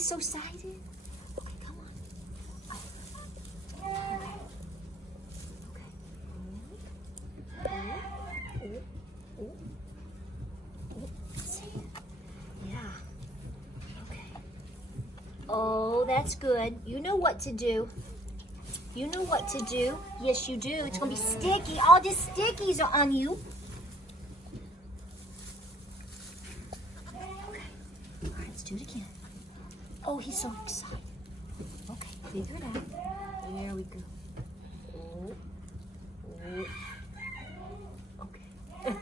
he's so excited. Okay, come on. Oh, that's good. You know what to do. You know what to do. Yes, you do. It's going to be sticky. All these stickies are on you. Okay. All right, let's do it again. Oh, he's so excited. Okay, figure it out. There we go. Oh. Oh. Okay.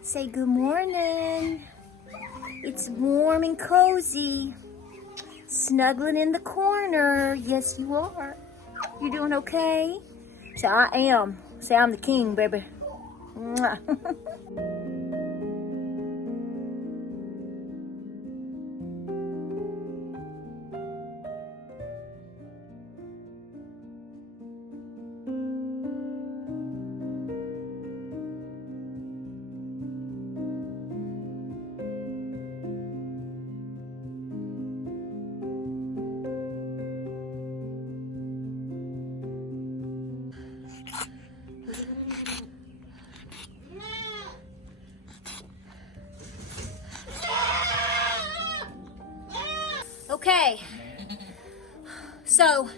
Say good morning. It's warm and cozy. Snuggling in the corner. Yes, you are. You doing okay? Say, I am. Say, I'm the king, baby. Mwah. Okay, so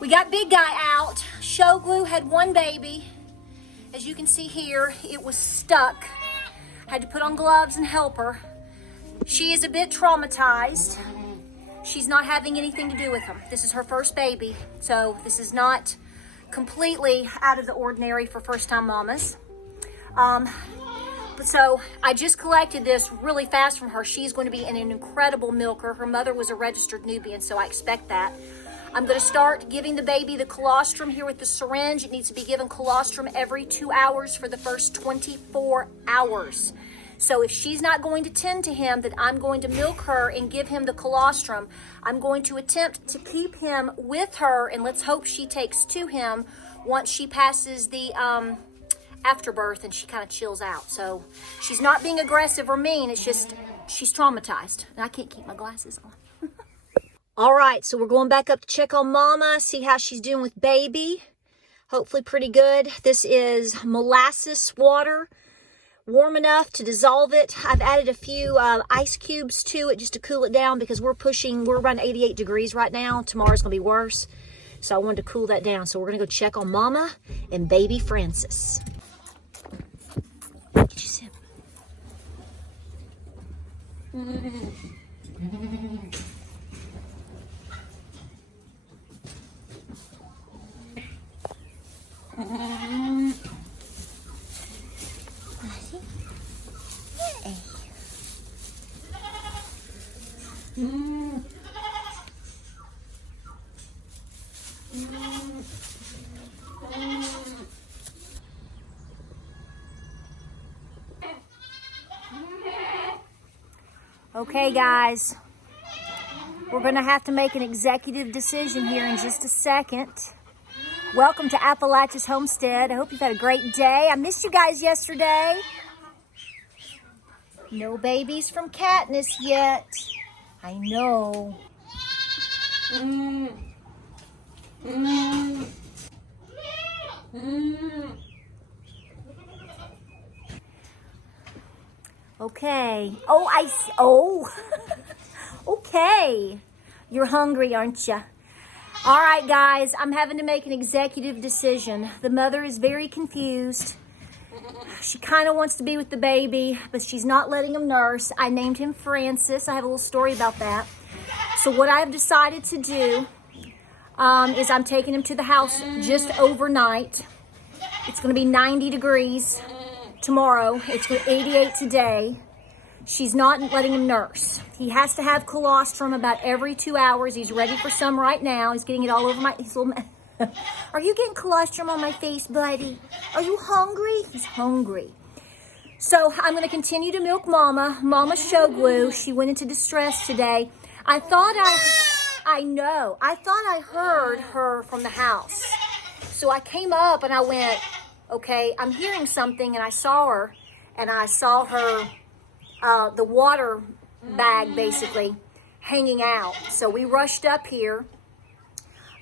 we got big guy out. Show glue had one baby. As you can see here, it was stuck. Had to put on gloves and help her. She is a bit traumatized. She's not having anything to do with him. This is her first baby, so this is not completely out of the ordinary for first-time mamas. So I just collected this really fast from her. She's going to be an incredible milker. Her mother was a registered Nubian, so I expect that. I'm going to start giving the baby the colostrum here with the syringe. It needs to be given colostrum every 2 hours for the first 24 hours. So if she's not going to tend to him, then I'm going to milk her and give him the colostrum. I'm going to attempt to keep him with her, and let's hope she takes to him once she passes the afterbirth and she kind of chills out. So she's not being aggressive or mean. It's just she's traumatized. And I can't keep my glasses on. All right, so we're going back up to check on Mama, see how she's doing with baby. Hopefully pretty good. This is molasses water, warm enough to dissolve it. I've added a few ice cubes to it just to cool it down because we're around 88 degrees right now. Tomorrow's gonna be worse. So I wanted to cool that down. So we're gonna go check on Mama and baby Francis. Get you sip. Okay, guys, we're going to have to make an executive decision here in just a second. Welcome to Appalachia's Homestead. I hope you've had a great day. I missed you guys yesterday. No babies from Katniss yet. I know. Okay. Oh, I see. Oh. Okay. You're hungry, aren't you? All right, guys. I'm having to make an executive decision. The mother is very confused. She kind of wants to be with the baby, but she's not letting him nurse. I named him Francis. I have a little story about that. So what I've decided to do is I'm taking him to the house just overnight. It's going to be 90 degrees tomorrow. It's 88 today. She's not letting him nurse. He has to have colostrum about every 2 hours. He's ready for some right now. He's getting it all over his little Are you getting colostrum on my face, buddy? Are you hungry? He's hungry. So I'm going to continue to milk Mama. Mama show glue. She went into distress today. I thought I heard her from the house. So I came up and I went, okay, I'm hearing something, and I saw her, and I saw her, the water bag basically hanging out. So we rushed up here,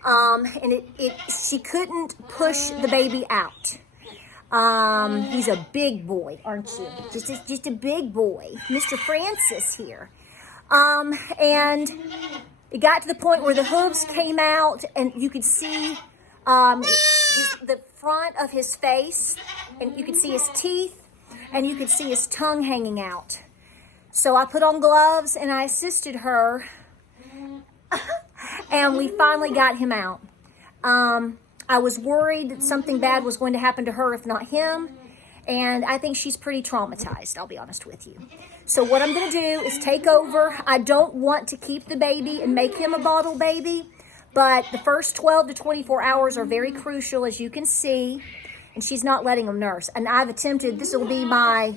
and she couldn't push the baby out. He's a big boy, aren't you? Just a big boy, Mr. Francis here. And it got to the point where the hooves came out, and you could see the front of his face, and you could see his teeth, and you could see his tongue hanging out. So I put on gloves and I assisted her, and we finally got him out. I was worried that something bad was going to happen to her, if not him, and I think she's pretty traumatized, I'll be honest with you. So what I'm going to do is take over. I don't want to keep the baby and make him a bottle baby, but the first 12 to 24 hours are very crucial, as you can see, and she's not letting him nurse. And I've attempted, this will be my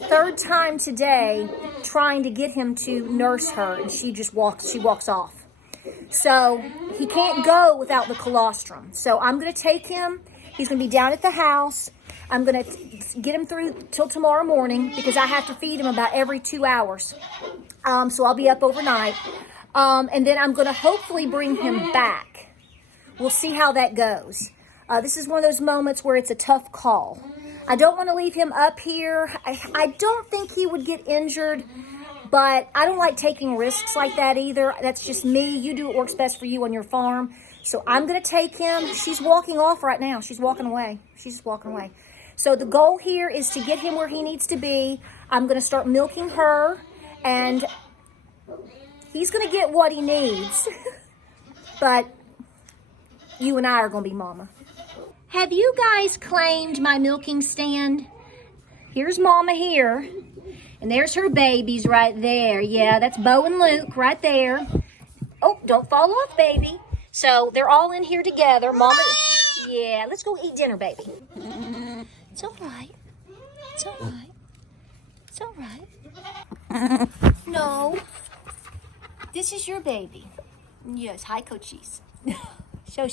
third time today trying to get him to nurse her, and she walks off. So he can't go without the colostrum. So I'm going to take him. He's going to be down at the house. I'm going to get him through till tomorrow morning because I have to feed him about every 2 hours. So I'll be up overnight. And then I'm going to hopefully bring him back. We'll see how that goes. This is one of those moments where it's a tough call. I don't want to leave him up here. I don't think he would get injured, but I don't like taking risks like that either. That's just me. You do what works best for you on your farm. So I'm going to take him. She's walking off right now. She's walking away. She's just walking away. So the goal here is to get him where he needs to be. I'm going to start milking her, and he's going to get what he needs. But you and I are going to be Mama. Have you guys claimed my milking stand? Here's Mama here. And there's her babies right there. Yeah, that's Bo and Luke right there. Oh, don't fall off, baby. So they're all in here together. Mama, yeah, let's go eat dinner, baby. It's all right. It's all right. It's all right. No. This is your baby. Yes, hi, Coachies. Show.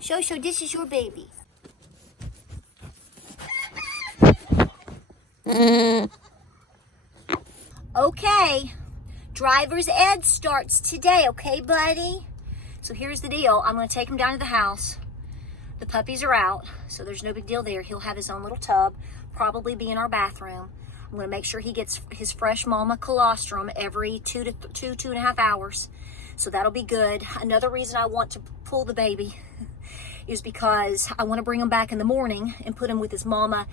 Show, this is your baby. Okay, driver's ed starts today, okay, buddy? So here's the deal. I'm going to take him down to the house. The puppies are out, so there's no big deal there. He'll have his own little tub, probably be in our bathroom. I'm going to make sure he gets his fresh Mama colostrum every 2.5 hours. So that'll be good. Another reason I want to pull the baby is because I want to bring him back in the morning and put him with his Mama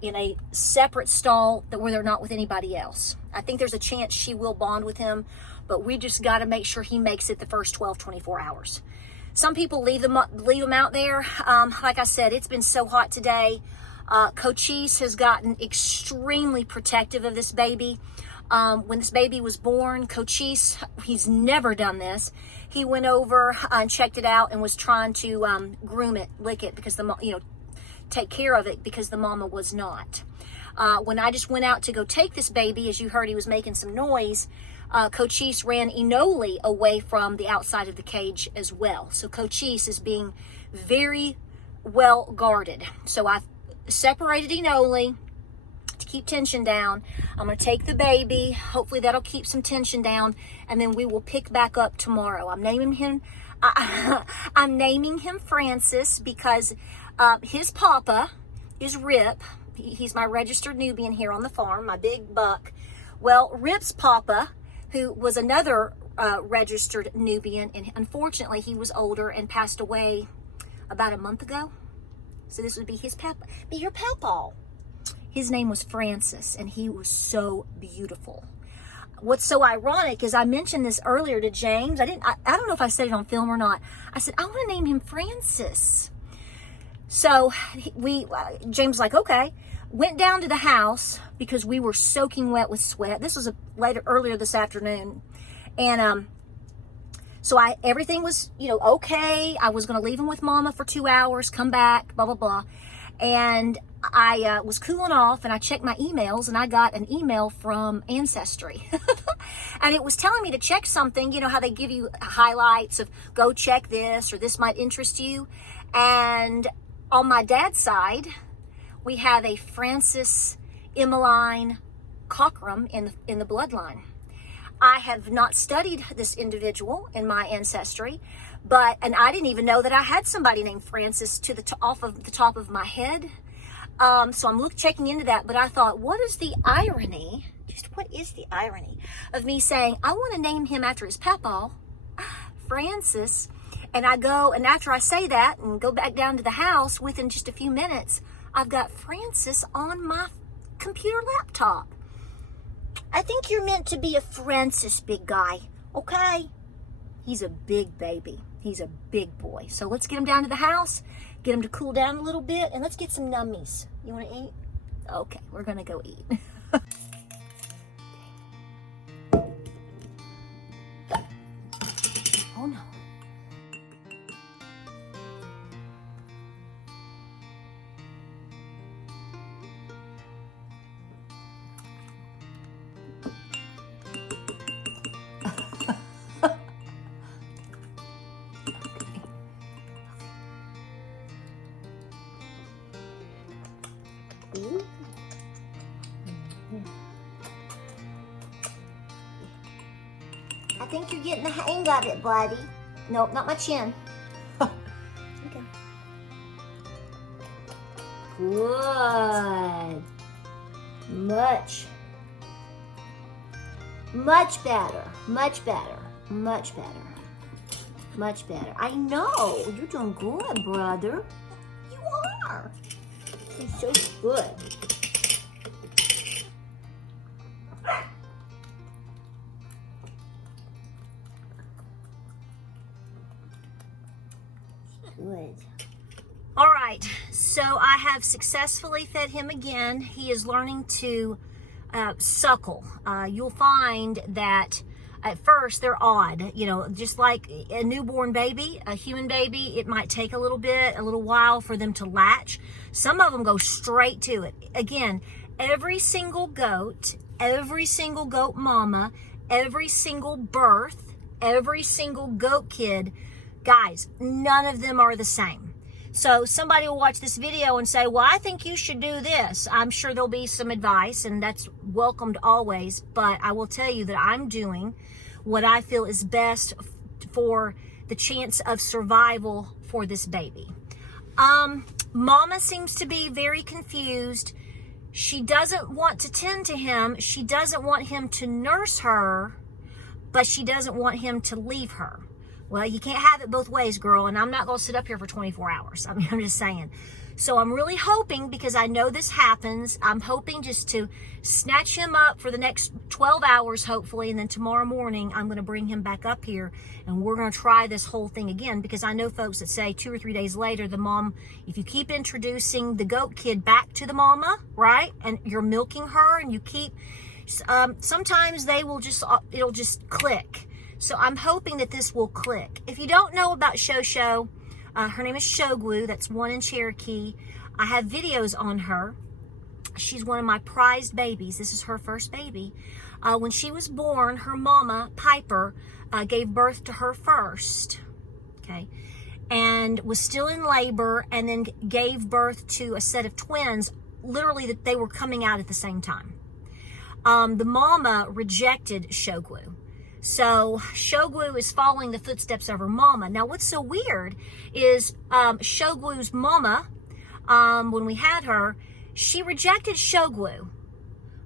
in a separate stall where they're not with anybody else. I think there's a chance she will bond with him, but we just got to make sure he makes it the first 24 hours. Some people leave them out there. Like I said, it's been so hot today. Cochise has gotten extremely protective of this baby. When this baby was born, Cochise, he's never done this. He went over and checked it out and was trying to groom it, lick it, because take care of it, because the Mama was not. When I just went out to go take this baby, as you heard, he was making some noise. Cochise ran Enoli away from the outside of the cage as well. So Cochise is being very well guarded. So I separated Enoli to keep tension down. I'm going to take the baby. Hopefully that'll keep some tension down, and then we will pick back up tomorrow. I'm naming him Francis because his papa is Rip. He's my registered Nubian here on the farm, my big buck. Well, Rip's papa, who was another registered Nubian, and unfortunately he was older and passed away about a month ago. So this would be his papa, be your papa. His name was Francis, and he was so beautiful. What's so ironic is I mentioned this earlier to James. I don't know if I said it on film or not. I said, I want to name him Francis. So James was like, okay. Went down to the house because we were soaking wet with sweat. This was earlier this afternoon. And So everything was, okay. I was going to leave him with Mama for 2 hours, come back, blah, blah, blah. And I was cooling off, and I checked my emails, and I got an email from Ancestry. And it was telling me to check something, how they give you highlights of go check this, or this might interest you. And on my dad's side, we have a Francis Emmeline Cockrum in the bloodline. I have not studied this individual in my ancestry, and I didn't even know that I had somebody named Francis off of the top of my head. So I'm checking into that, but I thought, what is the irony of me saying, I want to name him after his papa, Francis, and and after I say that and go back down to the house, within just a few minutes, I've got Francis on my computer laptop. I think you're meant to be a Francis, big guy, okay? He's a big baby. He's a big boy. So let's get him down to the house, get him to cool down a little bit, and let's get some nummies. You want to eat? Okay, we're going to go eat. Oh, no. I think you're getting the hang of it, buddy. Nope, not my chin. Okay. Good. Much better. Much better. Much better. Much better. I know. You're doing good, brother. You are. You're so good. Good. All right, so I have successfully fed him again. He is learning to suckle. You'll find that at first they're odd, just like a newborn baby, a human baby, it might take a little while for them to latch. Some of them go straight to it. Again, every single goat mama, every single birth, every single goat kid, guys, none of them are the same. So somebody will watch this video and say, well, I think you should do this. I'm sure there'll be some advice, and that's welcomed always. But I will tell you that I'm doing what I feel is best for the chance of survival for this baby. Mama seems to be very confused. She doesn't want to tend to him. She doesn't want him to nurse her, but she doesn't want him to leave her. Well, you can't have it both ways, girl, and I'm not going to sit up here for 24 hours. I mean, I'm just saying. So I'm really hoping, because I know this happens, I'm hoping just to snatch him up for the next 12 hours, hopefully, and then tomorrow morning I'm going to bring him back up here, and we're going to try this whole thing again, because I know folks that say 2 or 3 days later, the mom, if you keep introducing the goat kid back to the mama, right, and you're milking her, and you keep, sometimes it'll just click. So I'm hoping that this will click. If you don't know about Shosho, her name is Shogwu. That's one in Cherokee. I have videos on her. She's one of my prized babies. This is her first baby. When she was born, her mama, Piper, gave birth to her first. Okay. And was still in labor, and then gave birth to a set of twins, literally that they were coming out at the same time. The mama rejected Shogwu. So Shogwu is following the footsteps of her mama. Now, what's so weird is Shogwu's mama, when we had her, she rejected Shogwu,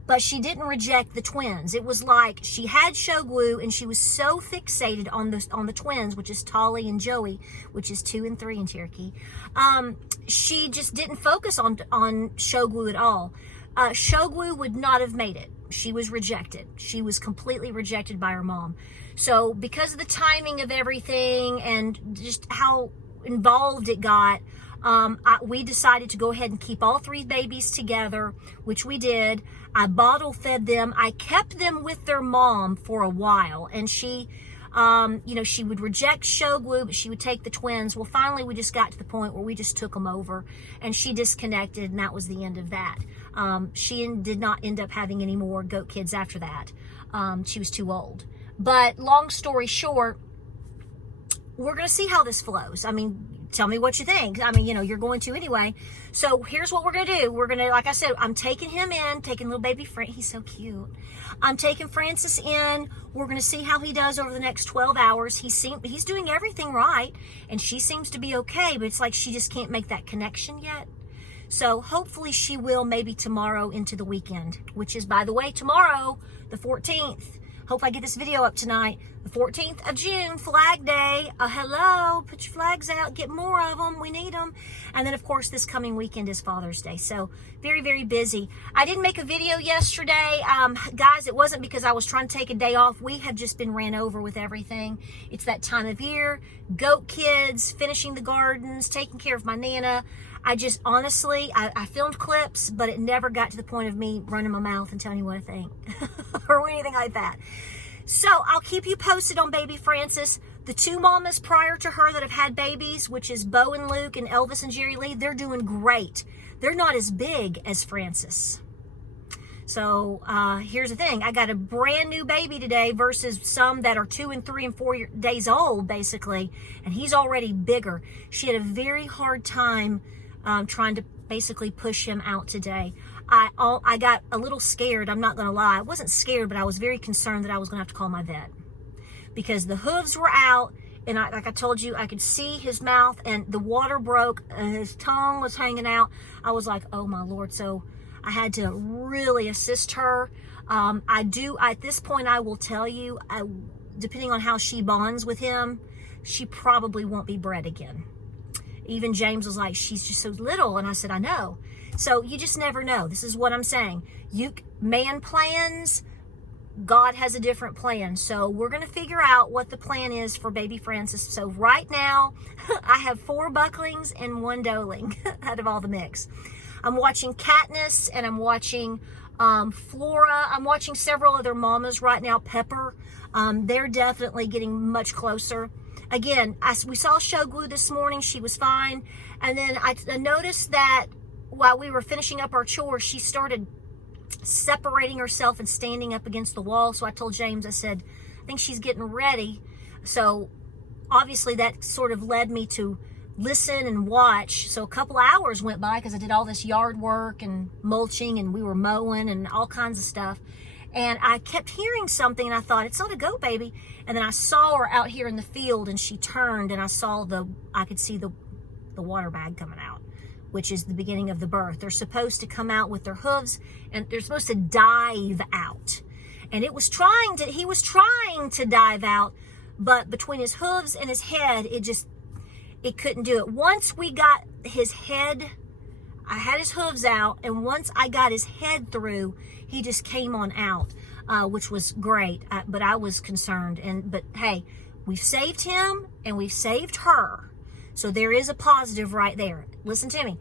but she didn't reject the twins. It was like she had Shogwu, and she was so fixated on the twins, which is Tolly and Joey, which is 2 and 3 in Cherokee. She just didn't focus on Shogwu at all. Shogwu would not have made it. She was rejected. She was completely rejected by her mom. So because of the timing of everything and just how involved it got, we decided to go ahead and keep all 3 babies together, which we did. I bottle fed them. I kept them with their mom for a while, and she She would reject show glue, but she would take the twins. Well, finally, we just got to the point where we just took them over, and she disconnected, and that was the end of that. She did not end up having any more goat kids after that. She was too old. But long story short, we're going to see how this flows. I mean, tell me what you think. I mean, you're going to anyway. So here's what we're going to do. We're going to, like I said, I'm taking him in, taking little baby Frank. He's so cute. I'm taking Francis in. We're going to see how he does over the next 12 hours. He's doing everything right, and she seems to be okay, but it's like she just can't make that connection yet. So hopefully she will, maybe tomorrow into the weekend, which is, by the way, tomorrow, the 14th. Hope I get this video up tonight. The 14th of June, Flag Day. Hello, put your flags out, get more of them. We need them. And then, of course, this coming weekend is Father's Day. So very, very busy. I didn't make a video yesterday. Guys, it wasn't because I was trying to take a day off. We have just been ran over with everything. It's that time of year. Goat kids, finishing the gardens, taking care of my Nana. I just, honestly, I filmed clips, but it never got to the point of me running my mouth and telling you what I think or anything like that. So I'll keep you posted on baby Francis. The two mamas prior to her that have had babies, which is Bo and Luke and Elvis and Jerry Lee, they're doing great. They're not as big as Francis. So here's the thing. I got a brand new baby today versus some that are 2 and 3 and 4 days old, basically. And he's already bigger. She had a very hard time trying to basically push him out today. I got a little scared. I'm not going to lie. I wasn't scared, but I was very concerned that I was going to have to call my vet because the hooves were out. And like I told you, I could see his mouth and the water broke and his tongue was hanging out. I was like, oh my Lord. So I had to really assist her. At this point, I will tell you, depending on how she bonds with him, she probably won't be bred again. Even James was like, she's just so little. And I said, I know. So you just never know. This is what I'm saying. Man plans, God has a different plan. So we're going to figure out what the plan is for baby Francis. So right now, I have 4 bucklings and 1 doeling out of all the mix. I'm watching Katniss and I'm watching Flora. I'm watching several other mamas right now. Pepper. They're definitely getting much closer. Again, we saw show glue this morning. She was fine. And then I noticed that while we were finishing up our chores, she started separating herself and standing up against the wall. So I told James, I said, I think she's getting ready. So obviously that sort of led me to listen and watch. So a couple hours went by because I did all this yard work and mulching and we were mowing and all kinds of stuff. And I kept hearing something and I thought, it's not a goat baby. And then I saw her out here in the field and she turned and I could see the water bag coming out, which is the beginning of the birth. They're supposed to come out with their hooves and they're supposed to dive out. And he was trying to dive out, but between his hooves and his head, it couldn't do it. Once we got his head, I had his hooves out, and once I got his head through, he just came on out, which was great. But I was concerned. But hey, we've saved him and we've saved her. So there is a positive right there. Listen to me.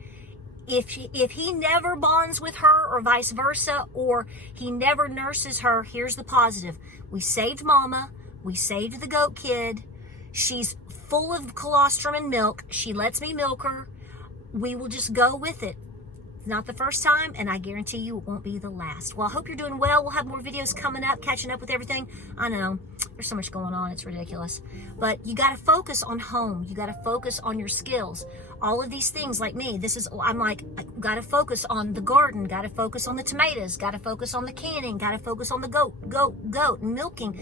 If he never bonds with her or vice versa, or he never nurses her, here's the positive. We saved Mama. We saved the goat kid. She's full of colostrum and milk. She lets me milk her. We will just go with it. It's not the first time, and I guarantee you it won't be the last. Well, I hope you're doing well. We'll have more videos coming up, catching up with everything. I know, there's so much going on. It's ridiculous. But you got to focus on home. You got to focus on your skills. All of these things, like me, I'm like, I got to focus on the garden, got to focus on the tomatoes, got to focus on the canning, got to focus on the goat, milking.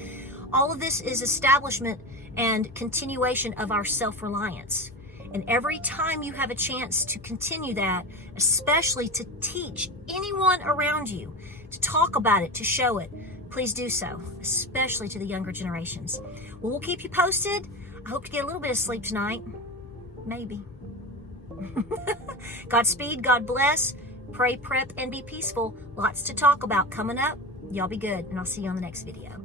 All of this is establishment and continuation of our self-reliance. And every time you have a chance to continue that, especially to teach anyone around you, to talk about it, to show it, please do so, especially to the younger generations. Well, we'll keep you posted. I hope to get a little bit of sleep tonight. Maybe. Godspeed, God bless, pray, prep, and be peaceful. Lots to talk about coming up. Y'all be good, and I'll see you on the next video.